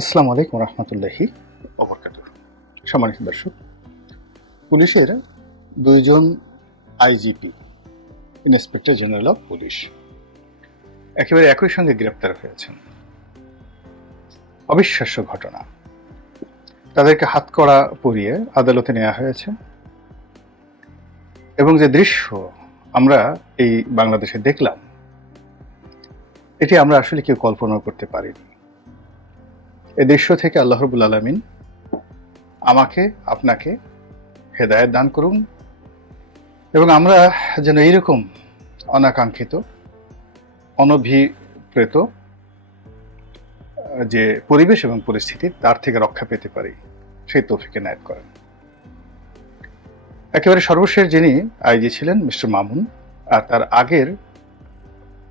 আসসালামু আলাইকুম রহমতুল্লাহি অবরকাত সম্মানিত দর্শক, পুলিশের দুইজন IGP, inspector general of police, একেবারে একই সঙ্গে গ্রেপ্তার হয়েছেন। অবিশ্বাস্য ঘটনা। তাদেরকে হাতকড়া পরিয়ে আদালতে নেওয়া হয়েছে। এবং যে দৃশ্য আমরা এই বাংলাদেশে দেখলাম, এটি আমরা আসলে কেউ কল্পনা করতে পারিনি। এই দৃশ্য থেকে আল্লাহ রবুল আলমিন আমাকে, আপনাকে হেদায়ত দান করুন। এবং আমরা যেন এইরকম অনাকাঙ্ক্ষিত, অনভিপ্রেত, যে পরিবেশ এবং পরিস্থিতি তার থেকে রক্ষা পেতে পারি, সেই তৌফিকে নায়ক করেন। একেবারে সর্বশেষ যিনি আইজি ছিলেন মিস্টার মামুন, আর তার আগের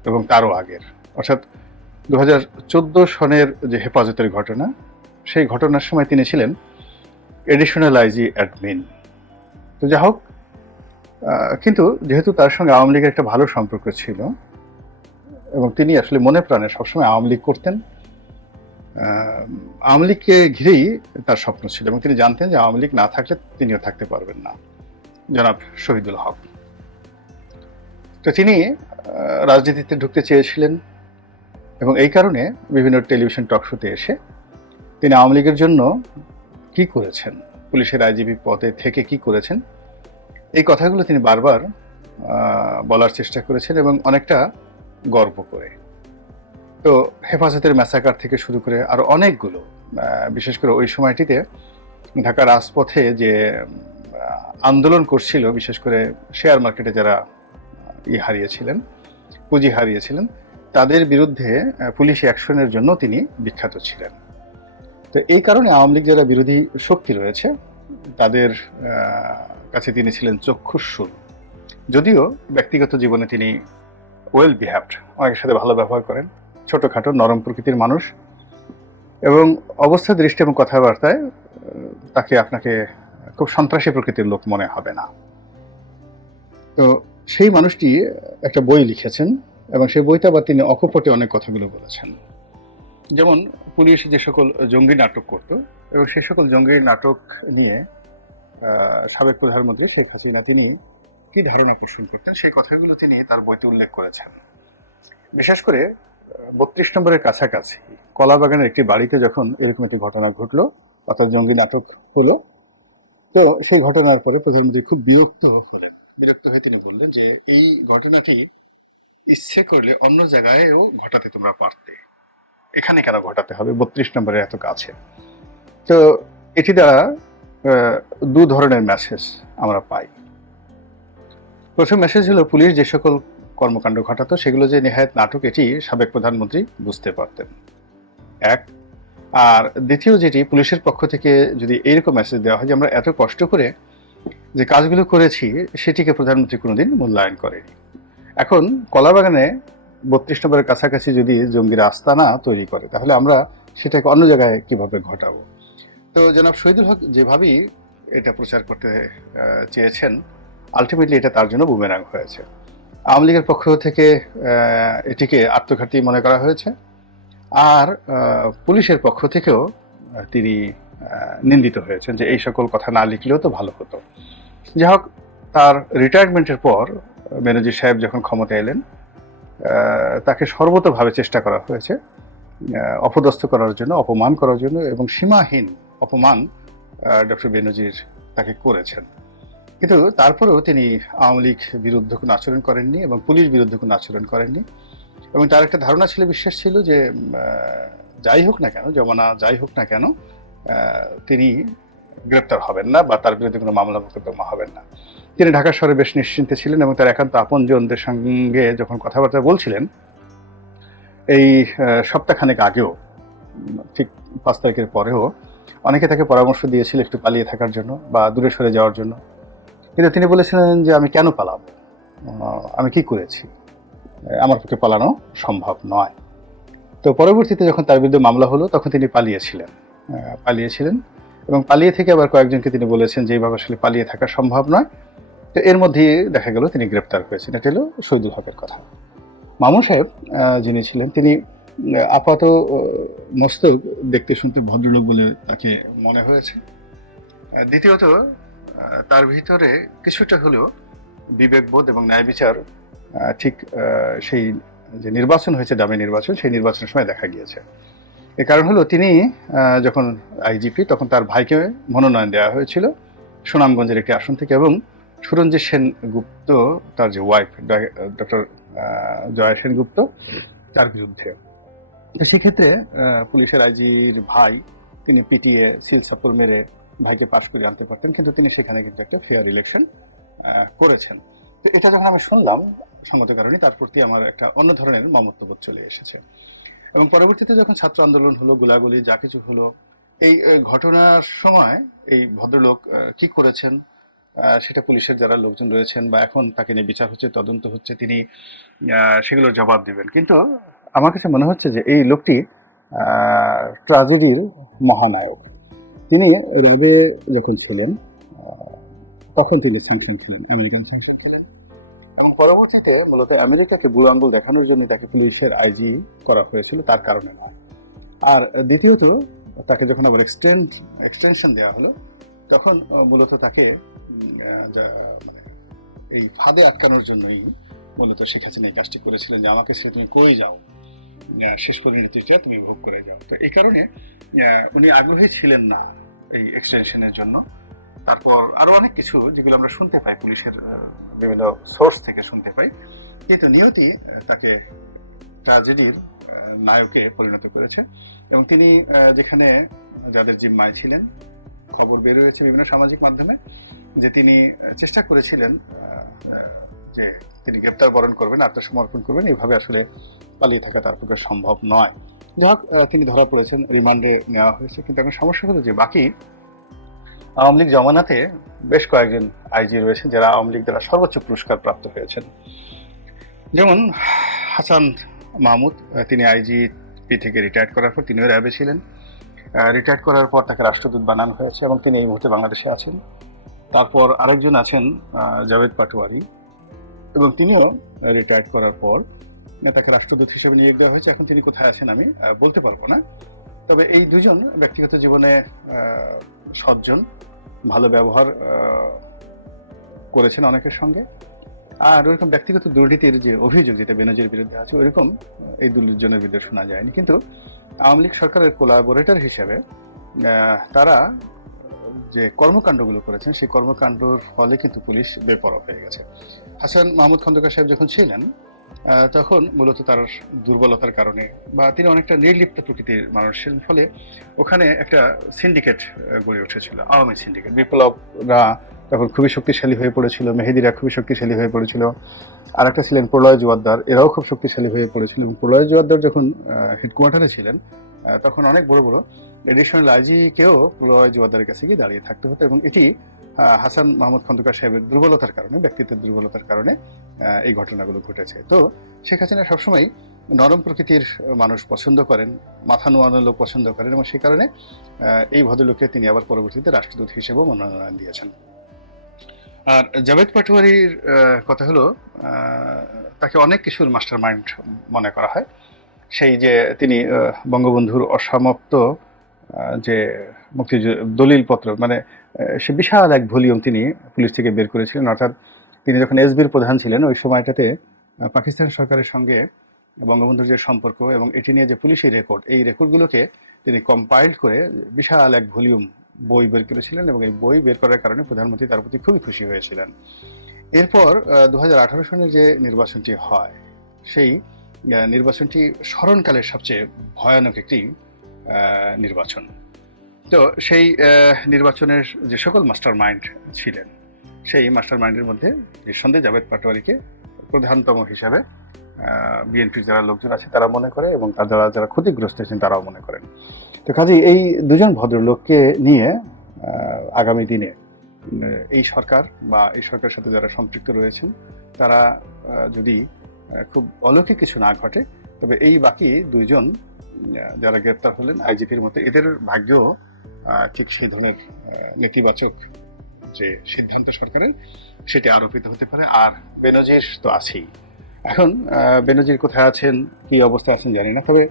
এবং তারও আগের, অর্থাৎ দু সনের যে হেফাজতের ঘটনা, সেই ঘটনার সময় তিনি ছিলেন এডিশনাল আইজি অ্যাডমিন তো যা হোক কিন্তু যেহেতু তার সঙ্গে আওয়ামী লীগের একটা ভালো সম্পর্ক ছিল, এবং তিনি আসলে মনে প্রাণে সবসময় আওয়ামী লীগ করতেন আওয়ামী লীগকে ঘিরেই তার স্বপ্ন ছিল, এবং তিনি জানতেন যে আওয়ামী লীগ না থাকলে তিনিও থাকতে পারবেন না। জনাব শহীদুল হক। তো তিনি রাজনীতিতে ঢুকতে চেয়েছিলেন এবং এই কারণে বিভিন্ন টেলিভিশন টক শোতে এসে তিনি আওয়ামী লীগের জন্য কি করেছেন, পুলিশের আইজিপি পদে থেকে কি করেছেন, এই কথাগুলো তিনি বারবার বলার চেষ্টা করেছেন এবং অনেকটা গর্ব করে। তো হেফাজতের ম্যাসাকার থেকে শুরু করে আরও অনেকগুলো বিশেষ করে ওই সময়টিতে ঢাকার রাজপথে যে আন্দোলন করছিল, বিশেষ করে শেয়ার মার্কেটে যারা ই হারিয়েছিলেন, পুঁজি হারিয়েছিলেন তাদের বিরুদ্ধে পুলিশ অ্যাকশনের জন্য তিনি বিখ্যাত ছিলেন। তো এই কারণে আওয়ামী লীগ যারা বিরোধী শক্তি রয়েছে, তাদের কাছে তিনি ছিলেন চক্ষুস্বর যদিও ব্যক্তিগত জীবনে তিনি ওয়েল বিহেভড অনেকের সাথে ভালো ব্যবহার করেন, ছোটোখাটো, নরম প্রকৃতির মানুষ। এবং অবস্থা, দৃষ্টি এবং কথাবার্তায় তাকে আপনাকে খুব সন্ত্রাসী প্রকৃতির লোক মনে হবে না। তো সেই মানুষটি একটা বই লিখেছেন এবং সেই বইতে আবার তিনি অকপটে অনেক কথাগুলো বলেছেন। যেমন, পুলিশ যে সকল জঙ্গি নাটক করত এবং সেই সকল জঙ্গি নাটক নিয়ে সাবেক প্রধানমন্ত্রী শেখ হাসিনা তিনি কি ধারণা পোষণ করতেন সেই কথাগুলো তিনি তার বইতে উল্লেখ করেছেন। বিশেষ করে, বত্রিশ নম্বরের কাছাকাছি কলাবাগানের একটি বাড়িতে যখন এরকম একটি ঘটনা ঘটলো, অর্থাৎ জঙ্গি নাটক হলো, তো সেই ঘটনার পরে প্রধানমন্ত্রী খুব বিরক্ত হলেন। বিরক্ত হয়ে তিনি বললেন যে, এই ঘটনাটি ইচ্ছে করলে অন্য জায়গায়ও ঘটাতে তোমরা পারতে। এখানে কেন ঘটাতে হবে? বত্রিশ নম্বরের এত কাছে। তো এটি দ্বারা দু ধরনের মেসেজ আমরা পাই। প্রথম মেসেজ হলো, পুলিশ যে সকল কর্মকাণ্ড ঘটাতো, সেগুলো যে নেহায়ত নাটক, এটি সাবেক প্রধানমন্ত্রী বুঝতে পারতেন। এক। আর দ্বিতীয় যেটি, পুলিশের পক্ষ থেকে যদি এইরকম মেসেজ দেওয়া হয় যে আমরা এত কষ্ট করে যে কাজগুলো করেছি, সেটিকে প্রধানমন্ত্রী কোনোদিন মূল্যায়ন করেনি। এখন কলাবাগানে বত্রিশ নম্বরের কাছাকাছি যদি জঙ্গিরা আস্তানা তৈরি করে, তাহলে আমরা সেটাকে অন্য জায়গায় কীভাবে ঘটাবো? তো জনাব শহীদুল হক যেভাবেই এটা প্রচার করতে চেয়েছেন আলটিমেটলি এটা তার জন্য বুমেরাং হয়েছে। আওয়ামী লীগের পক্ষ থেকে এটিকে আত্মঘাতী মনে করা হয়েছে। আর পুলিশের পক্ষ থেকেও তিনি নিন্দিত হয়েছেন যে এই সকল কথা না লিখলেও তো ভালো হতো। যাই হোক তার রিটায়ারমেন্টের পর বেনজির সাহেব যখন ক্ষমতা এলেন তাকে সর্বতভাবে চেষ্টা করা হয়েছে অপদস্থ করার জন্য, অপমান করার জন্য এবং সীমাহীন অপমান ডক্টর বেনজির তাকে করেছেন। কিন্তু তারপরেও তিনি আওয়ামী লীগ বিরুদ্ধে কোনো আচরণ করেননি এবং পুলিশ বিরুদ্ধে কোনো আচরণ করেননি। এবং তার একটা ধারণা ছিল, বিশ্বাস ছিল যে যাই হোক না কেন, জমানা যাই হোক না কেন তিনি গ্রেপ্তার হবেন না বা তার বিরুদ্ধে কোনো মামলা মোকদ্দমা হবেন না। তিনি ঢাকা শহরে বেশ নিশ্চিন্তে ছিলেন এবং তার একান্ত আপনজনদের সঙ্গে যখন কথাবার্তা বলছিলেন, এই সপ্তাহখানেক আগেও, ঠিক পাঁচ তারিখের পরেও, অনেকে তাকে পরামর্শ দিয়েছিল একটু পালিয়ে থাকার জন্য বা দূরে সরে যাওয়ার জন্য। কিন্তু তিনি বলেছিলেন যে, আমি কেন পালাব? আমি কি করেছি? আমার পক্ষে পালানো সম্ভব নয়। তো পরবর্তীতে যখন তার বিরুদ্ধে মামলা হলো, তখন তিনি পালিয়েছিলেন। পালিয়েছিলেন এবং পালিয়ে থেকে আবার কয়েকজনকে তিনি বলেছেন যে, এইভাবে আসলে পালিয়ে থাকা সম্ভব নয়। তো এর মধ্যে দেখা গেল তিনি গ্রেপ্তার হয়েছেন। এটা হলো শহীদুল হকের কথা। মামুন সাহেব যিনি ছিলেন, তিনি আপাত মস্তক দেখতে শুনতে ভদ্রলোক বলে তাকে মনে হয়েছে। দ্বিতীয়ত তার ভিতরে কিছুটা হলেও বিবেকবোধ এবং ন্যায় বিচার ঠিক সেই যে নির্বাচন হয়েছে, ডামি নির্বাচন, সেই নির্বাচনের সময় দেখা গিয়েছে। এ কারণ হলো তিনি যখন আইজিপি, তখন তার ভাইকে মনোনয়ন দেওয়া হয়েছিল সুনামগঞ্জের একটি আসন থেকে এবং সুরঞ্জিত সেনগুপ্ত, তার যে ওয়াইফ ডক্টর জয়া সেনগুপ্ত, তার বিরুদ্ধে। তো সেক্ষেত্রে পুলিশের আইজির ভাই, তিনি পিটিএ সিল সাপুর মেরে ভাইকে পাশ করে আনতে পারতেন, কিন্তু তিনি সেখানে কিন্তু একটা ফেয়ার ইলেকশন করেছেন। তো এটা যখন আমি শুনলাম সঙ্গত কারণে, তার প্রতি আমার একটা অন্য ধরনের মমত্ববোধ চলে এসেছে। এবং পরবর্তীতে যখন ছাত্র আন্দোলন হলো, গোলাগুলি, যা কিছু হলো, এই ঘটনার সময় এই ভদ্রলোক কি করেছেন? সেটা পুলিশের যারা লোকজন রয়েছেন বা এখন তাকে নিয়ে বিচার হচ্ছে, তদন্ত হচ্ছে, তিনি সেগুলোর জবাব দিবেন। কিন্তু আমার কাছে মনে হচ্ছে যে এই লোকটি ট্রাজেডির মহানায়ক। তিনি র্যাবে যখন ছিলেন তখন তিনি স্যাংশন খেলেন, আমেরিকান স্যাংশন খেলেন এবং পরবর্তীতে মূলত আমেরিকাকে বুড়ো আঙ্গুল দেখানোর জন্য তাকে পুলিশের আইজি করা হয়েছিল, তার কারণে নয়। আর দ্বিতীয়ত, তাকে যখন আবার এক্সটেন্ড, এক্সটেনশন দেওয়া হলো, তখন মূলত তাকে যা মানে এই ফাঁদে আটকানোর জন্যই মূলত শেখ হাসিনা এই কাজটি করেছিলেন যে আমাকে ছেড়ে তুমি কই যাও? শেষ পরিণতিটা তুমি ভোগ করে যাও। তো এই কারণে উনি আগ্রহী ছিলেন না এই এক্সটেনশনের জন্য। তারপর আরও অনেক কিছু যেগুলো আমরা শুনতে পাই, পুলিশের বিভিন্ন সোর্স থেকে শুনতে পাই। কিন্তু নিয়তি তাকে ট্রাজেডির নায়কে পরিণত করেছে। এবং তিনি যেখানে যাদের জিম্মায় ছিলেন, খবর বের হয়েছে বিভিন্ন সামাজিক মাধ্যমে। যে তিনি চেষ্টা করেছিলেন যে তিনি গ্রেপ্তার বরণ করবেন, আত্মসমর্পণ করবেন এইভাবে আসলে পালিয়ে থাকা তার পক্ষে সম্ভব নয়। যাই হোক তিনি ধরা পড়েছেন, রিমান্ডে নেওয়া হয়েছে, কিন্তু এখন সমস্যা হলো যে বাকি আওয়ামী লীগ জমানাতে বেশ কয়েকজন আইজি রয়েছেন যারা আওয়ামী লীগ দ্বারা সর্বোচ্চ পুরস্কার প্রাপ্ত হয়েছেন। যেমন হাসান মাহমুদ তিনি আইজিপি থেকে রিটায়ার্ড করার পর তিনিও র্যাবে ছিলেন। রিটায়ার্ড করার পর তাকে রাষ্ট্রদূত বানানো হয়েছে এবং তিনি এই মুহূর্তে বাংলাদেশে আছেন। তারপর আরেকজন আছেন জাভেদ পাটোয়ারি। এবং তিনিও রিটায়ার্ড করার পর তাকে রাষ্ট্রদূত হিসেবে নিয়োগ দেওয়া হয়েছে। এখন তিনি কোথায় আছেন আমি বলতে পারব না। তবে এই দুজন ব্যক্তিগত জীবনে সজ্জন, ভালো ব্যবহার করেছেন অনেকের সঙ্গে। আর ওইরকম ব্যক্তিগত দুর্নীতির যে অভিযোগ যেটা বেনজির বিরুদ্ধে আছে ওইরকম এই দুজনের বিরুদ্ধে শোনা যায়নি। কিন্তু আওয়ামী লীগ সরকারের কোলাবোরেটর হিসেবে তারা যে কর্মকাণ্ডগুলো করেছেন, সেই কর্মকাণ্ডর ফলে কিন্তু পুলিশ বেপরোয়া হয়ে গেছে। হাসান মাহমুদ খন্দকার সাহেব যখন ছিলেন তখন মূলত তার দুর্বলতার কারণে বা তিনি অনেকটা নির্লিপ্ত প্রকৃতির মানুষ ছিলেন, ফলে ওখানে একটা সিন্ডিকেট গড়ে উঠেছিল, আওয়ামী সিন্ডিকেট। বিপ্লবরা তখন খুবই শক্তিশালী হয়ে পড়েছিল, মেহেদিরা খুবই শক্তিশালী হয়ে পড়েছিল। আর একটা ছিলেন প্রলয় জোয়াদ্দার, এরাও খুব শক্তিশালী হয়ে পড়েছিল এবং প্রলয় জোয়াদ্দার যখন হেডকোয়ার্টারে ছিলেন তখন অনেক বড় বড় এডিশনাল আইজিকেও প্রলয় জোয়াদ্দারের কাছে গিয়ে দাঁড়িয়ে থাকতে হতো এবং এটি হাসান মাহমুদ খন্দকার সাহেবের দুর্বলতার কারণে, ব্যক্তিত্বের দুর্বলতার কারণে এই ঘটনাগুলো ঘটেছে। তো শেখ হাসিনা সবসময় নরম প্রকৃতির মানুষ পছন্দ করেন, মাথা নোয়ানো লোক পছন্দ করেন এবং সেই কারণে এই ভদ্রলোককে তিনি আবার পরবর্তীতে রাষ্ট্রদূত হিসেবেও মনোনয়ন দিয়েছেন। আর জাভেদ পাটোয়ারির কথা হলো তাকে অনেক কিছুর মাস্টার মাইন্ড মনে করা হয়। সেই যে তিনি বঙ্গবন্ধুর অসমাপ্ত যে মুক্তি দলিলপত্র মানে সে বিশাল এক ভলিউম তিনি পুলিশ থেকে বের করেছিলেন। অর্থাৎ তিনি যখন এসবির প্রধান ছিলেন, ওই সময়টাতে পাকিস্তান সরকারের সঙ্গে বঙ্গবন্ধুর যে সম্পর্ক এবং এটি নিয়ে যে পুলিশি রেকর্ড, এই রেকর্ডগুলোকে তিনি কম্পাইল্ড করে বিশাল এক ভলিউম বই বের করেছিলেন এবং এই বই বের করার কারণে প্রধানমন্ত্রী তার প্রতি খুবই খুশি হয়েছিলেন। এরপর দু হাজার আঠারো সনের যে নির্বাচনটি হয়, সেই নির্বাচনটি স্মরণকালের সবচেয়ে ভয়ানক একটি নির্বাচন। তো সেই নির্বাচনের যে সকল মাস্টার মাইন্ড ছিলেন, সেই মাস্টার মাইন্ডের মধ্যে নিঃসন্দেহে জাভেদ পাটোয়ারিকে প্রধানতম হিসাবে বিএনপির যারা লোকজন আছে তারা মনে করে এবং তার যারা যারা ক্ষতিগ্রস্ত হয়েছেন তারাও মনে করেন। তো কাজেই এই দুজন ভদ্রলোককে নিয়ে আগামী দিনে এই সরকার বা এই সরকারের সাথে যারা সম্পৃক্ত রয়েছেন, তারা যদি খুব অলৌকিক কিছু না ঘটে। তবে এই বাকি দুইজন যারা গ্রেপ্তার হলেন আইজিপির মতো, এদের ভাগ্যও ঠিক সেই ধরনের নেতিবাচক যে সিদ্ধান্ত সরকারের, সেটি আরোপিত হতে পারে। আর বেনজির তো আছেই। এখন বেনজির কোথায় আছেন, কি অবস্থায় আছেন জানি না, তবে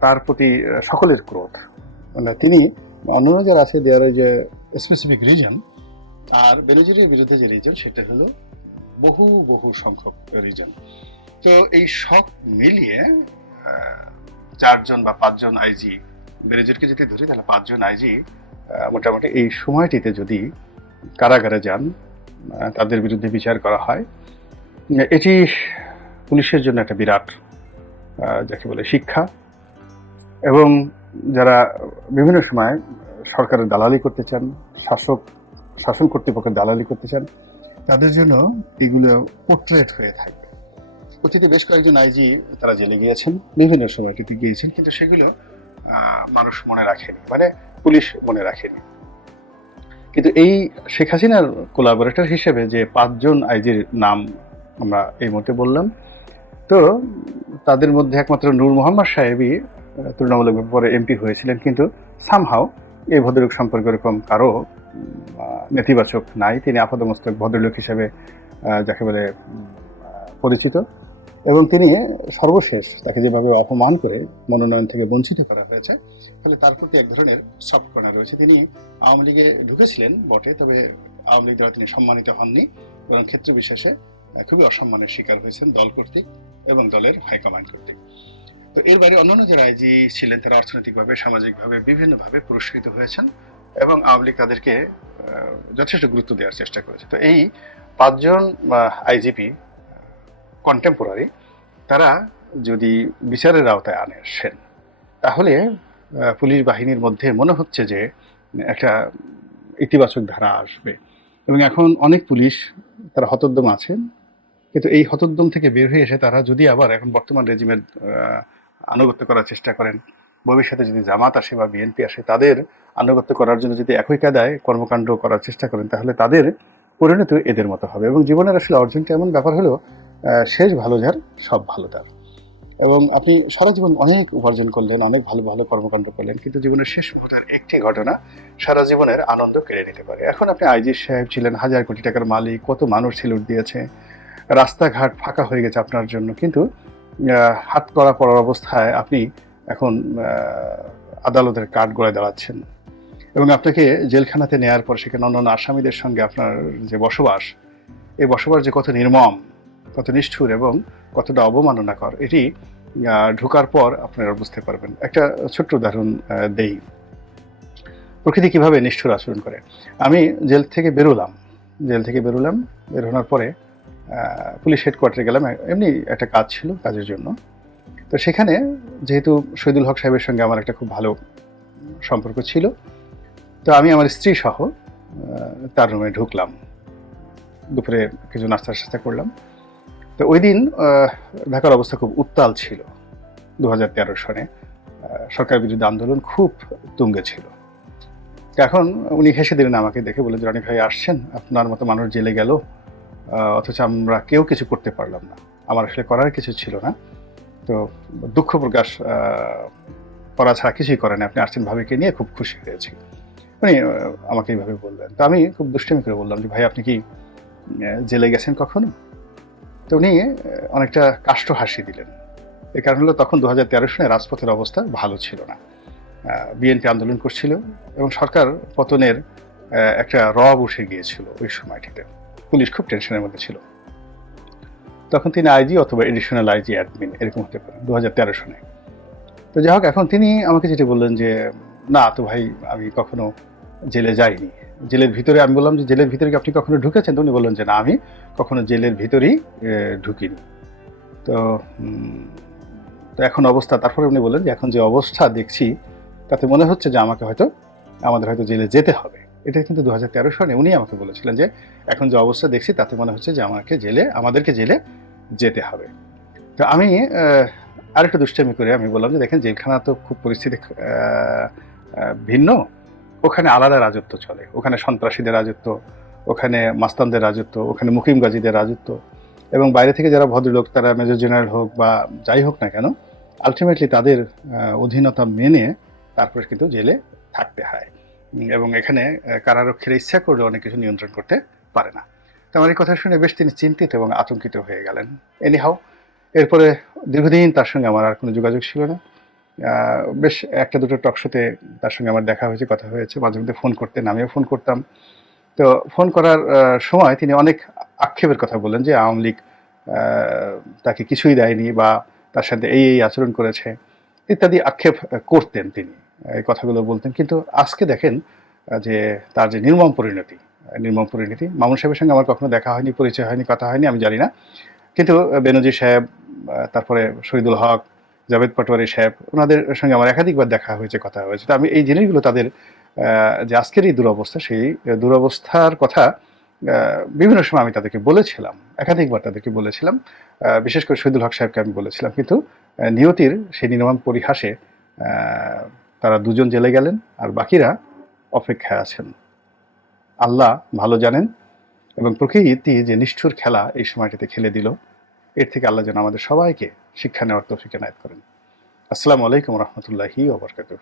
তার প্রতি সকলের ক্রোধ। মানে তিনি, অন্যান্য যারা আছে দেয়ার যে স্পেসিফিক রিজন আর বেনজিরের বিরুদ্ধে যে রিজন সেটা হলো বহু বহু সংখ্যক রিজন। তো এই সব মিলিয়ে চারজন বা পাঁচজন আইজি বেনজিরকে যদি ধরি, তাহলে পাঁচজন আইজি মোটামুটি এই সময়টিতে যদি কারাগারে যান তাদের বিরুদ্ধে বিচার করা হয়, এটি পুলিশের জন্য একটা বিরাট যাকে বলে শিক্ষা। এবং যারা বিভিন্ন সময় সরকারের দালালি করতে চান, শাসক, শাসন কর্তৃপক্ষের দালালি করতে চান তাদের জন্য এগুলো পোর্ট্রেট হয়ে থাকবে। অতীতে বেশ কয়েকজন আইজি তারা জেলে গিয়েছেন, বিভিন্ন সময়টিতে গিয়েছেন, কিন্তু সেগুলো মানুষ মনে রাখেনি মানে পুলিশ মনে রাখেনি। কিন্তু এই শেখ হাসিনার কোলাবোরেটর হিসেবে যে পাঁচজন আইজির নাম আমরা এই মতে বললাম, তো তাদের মধ্যে একমাত্র নূর মোহাম্মদ সাহেবই তুলনামূলকভাবে পরে এমপি হয়েছিলেন, কিন্তু সামহাও এই ভদ্রলোক সম্পর্কে এরকম কারও নেতিবাচক নাই, তিনি আপাদমস্তক ভদ্রলোক হিসেবে যাকে বলে পরিচিত। এবং তিনি সর্বশেষ তাকে যেভাবে অপমান করে মনোনয়ন থেকে বঞ্চিত করা হয়েছে, ফলে তার প্রতি এক ধরনের সফট কর্নার রয়েছে। তিনি আওয়ামী লীগে ঢুকেছিলেন বটে, তবে আওয়ামী লীগ দ্বারা তিনি সম্মানিত হননি, বরং ক্ষেত্র বিশেষে খুবই অসম্মানের শিকার হয়েছেন দল কর্তৃক এবং দলের হাইকমান্ড কর্তৃক। তো এর বাইরে অন্যান্য যারা আইজি ছিলেন, তারা অর্থনৈতিকভাবে, সামাজিকভাবে, বিভিন্নভাবে পুরস্কৃত হয়েছেন। এবং আওয়ামী লীগ তাদেরকে যথেষ্ট গুরুত্ব দেওয়ার চেষ্টা করেছে। তো এই পাঁচজন আইজিপি কন্টেম্পোরারি তারা যদি বিচারের আওতায় আনে আসেন, তাহলে পুলিশ বাহিনীর মধ্যে মনে হচ্ছে যে একটা ইতিবাচক ধারা আসবে। এবং এখন অনেক পুলিশ তারা হতোদ্যম আছেন, কিন্তু এই হতোদ্যম থেকে বের হয়ে এসে তারা যদি আবার এখন বর্তমান রেজিমের আনুগত্য করার চেষ্টা করেন ভবিষ্যতে যদি জামাত আসে বা বিএনপি আসে, তাদের আনুগত্য করার জন্য যদি একই কায়দায় কর্মকাণ্ড করার চেষ্টা করেন, তাহলে তাদের পরিণতি এদের মতো হবে। এবং জীবনের আসলে অর্জনটা এমন ব্যাপার হলো শেষ ভালো যার, সব ভালো তার। এবং আপনি সারা জীবন অনেক উপার্জন করলেন, অনেক ভালো ভালো কর্মকাণ্ড করলেন, কিন্তু জীবনের শেষ মুহূর্তের একটি ঘটনা সারা জীবনের আনন্দ কেড়ে নিতে পারে। এখন আপনি আইজি সাহেব ছিলেন, হাজার কোটি টাকার মালিক, কত মানুষ সিলুট দিয়েছে, রাস্তাঘাট ফাঁকা হয়ে গেছে আপনার জন্য, কিন্তু হাত করা পড়ার অবস্থায় আপনি এখন আদালতের কাঠ গড়ায় দাঁড়াচ্ছেন। এবং আপনাকে জেলখানাতে নেয়ার পর সেখানে অন্যান্য আসামিদের সঙ্গে আপনার যে বসবাস, এই বসবাস যে কত নির্মম, কত নিষ্ঠুর এবং কতটা অবমাননাকর, এটি ঢোকার পর আপনারা বুঝতে পারবেন। একটা ছোট্ট উদাহরণ দেই। প্রকৃতি কীভাবে নিষ্ঠুর আচরণ করে? আমি জেল থেকে বেরোলাম। জেল থেকে বেরোলাম বেরোনোর পরে পুলিশ হেডকোয়ার্টারে গেলাম। এমনি একটা কাজ ছিল কাজের জন্য। তো সেখানে যেহেতু শহীদুল হক সাহেবের সঙ্গে আমার একটা খুব ভালো সম্পর্ক ছিল, তো আমি আমার স্ত্রী সহ তার রুমে ঢুকলাম। দুপুরে কিছু নাস্তা সাস্তা করলাম। তো ওই দিন ঢাকার অবস্থা খুব উত্তাল ছিল। দু হাজার তেরো সনে সরকার বিরুদ্ধে আন্দোলন খুব তুঙ্গে ছিল। এখন উনি হেসে দিলেন আমাকে দেখে বলে রনি ভাই আসছেন, আপনার মতো মানুষ জেলে গেল অথচ আমরা কেউ কিছু করতে পারলাম না। আমার আসলে করার কিছু ছিল না। তো দুঃখ প্রকাশ করা ছাড়া কিছুই করেন। আপনি আসছেন ভাবিকে নিয়ে খুব খুশি হয়েছি। উনি আমাকে এইভাবে বললেন। তো আমি খুব দুষ্টামি করে বললাম যে, ভাই, আপনি কি জেলে গেছেন কখনো? তো উনি অনেকটা কাষ্ট হাসি দিলেন। এর কারণ হলো তখন দু হাজার তেরো সনে রাজপথের অবস্থা ভালো ছিল না। বিএনপি আন্দোলন করছিল এবং সরকার পতনের একটা রব উঠে গিয়েছিল ওই সময়টিতে। পুলিশ খুব টেনশনের মধ্যে ছিল। তখন তিনি আইজি অথবা এডিশনাল আইজি অ্যাডমিন এরকম হতে পারেন দু হাজার তেরো সনে তো যাই হোক, এখন তিনি আমাকে যেটা বললেন যে, না, তো ভাই, আমি কখনো জেলে যাইনি। জেলের ভিতরে আমি বললাম যে, জেলের ভিতরে আপনি কখনো ঢুকেছেন? তো উনি বললেন যে, না, আমি কখনো জেলের ভিতরেই ঢুকিনি। তো তো এখন অবস্থা, তারপরে উনি বললেন যে, এখন যে অবস্থা দেখছি, তাতে মনে হচ্ছে যে আমাকে হয়তো, আমাদের হয়তো জেলে যেতে হবে। এটা কিন্তু দু হাজার তেরো সনে উনি আমাকে বলেছিলেন যে, এখন যে অবস্থা দেখছি, তাতে মনে হচ্ছে যে আমাকে জেলে, আমাদেরকে জেলে যেতে হবে। তো আমি আরেকটা দুষ্টামি করে আমি বললাম যে, দেখেন, জেলখানা তো খুব পরিস্থিতি ভিন্ন। ওখানে আলাদা রাজত্ব চলে। ওখানে সন্ত্রাসীদের রাজত্ব, ওখানে মাস্তানদের রাজত্ব, ওখানে মুকিম গাজীদের রাজত্ব। এবং বাইরে থেকে যারা ভদ্রলোক, তারা মেজর জেনারেল হোক বা যাই হোক না কেন আলটিমেটলি তাদের অধীনতা মেনে তারপরে কিন্তু জেলে থাকতে হয়। এবং এখানে কারারক্ষীরা ইচ্ছা করলে অনেক কিছু নিয়ন্ত্রণ করতে পারে না। তো আমার এই কথা শুনে বেশ তিনি চিন্তিত এবং আতঙ্কিত হয়ে গেলেন। এনিহাও এরপরে দীর্ঘদিন তার সঙ্গে আমার আর কোনো যোগাযোগ ছিল না। বেশ একটা দুটো টকশোতে তার সঙ্গে আমার দেখা হয়েছে, কথা হয়েছে। মাঝে মধ্যে ফোন করতেন, আমিও ফোন করতাম। তো ফোন করার সময় তিনি অনেক আক্ষেপের কথা বললেন যে আওয়ামী লীগ তাকে কিছুই দেয়নি বা তার সাথে এই এই আচরণ করেছে, ইত্যাদি আক্ষেপ করতেন তিনি। এই কথাগুলো বলতেন। কিন্তু আজকে দেখেন যে তার যে নির্মম পরিণতি নির্মম পরিণতি, মামুন সাহেবের সঙ্গে আমার কখনো দেখা হয়নি, পরিচয় হয়নি, কথা হয়নি, আমি জানি না। কিন্তু বেনজি সাহেব তারপরে শহীদুল হক, জাভেদ পাটোয়ারি সাহেব, ওনাদের সঙ্গে আমার একাধিকবার দেখা হয়েছে, কথা হয়েছে। তো আমি এই জিনিসগুলো তাদের যে আজকের এই দুরবস্থা, সেই দুরবস্থার কথা বিভিন্ন সময় আমি তাদেরকে বলেছিলাম, একাধিকবার তাদেরকে বলেছিলাম বিশেষ করে শহীদুল হক সাহেবকে আমি বলেছিলাম। কিন্তু নিয়তির সেই নির্মম পরিহাসে তারা দুজন জেলে গেলেন আর বাকিরা অপেক্ষায় আছেন। আল্লাহ ভালো জানেন এবং প্রকৃতি যে নিষ্ঠুর খেলা এই সময়টিতে খেলে দিল, এর থেকে আল্লাহ যেন আমাদের সবাইকে শিক্ষা নেওয়ার তৌফিক এনায়ত করেন। আসসালামু আলাইকুম রহমতুল্লাহি ওবরকাতুহ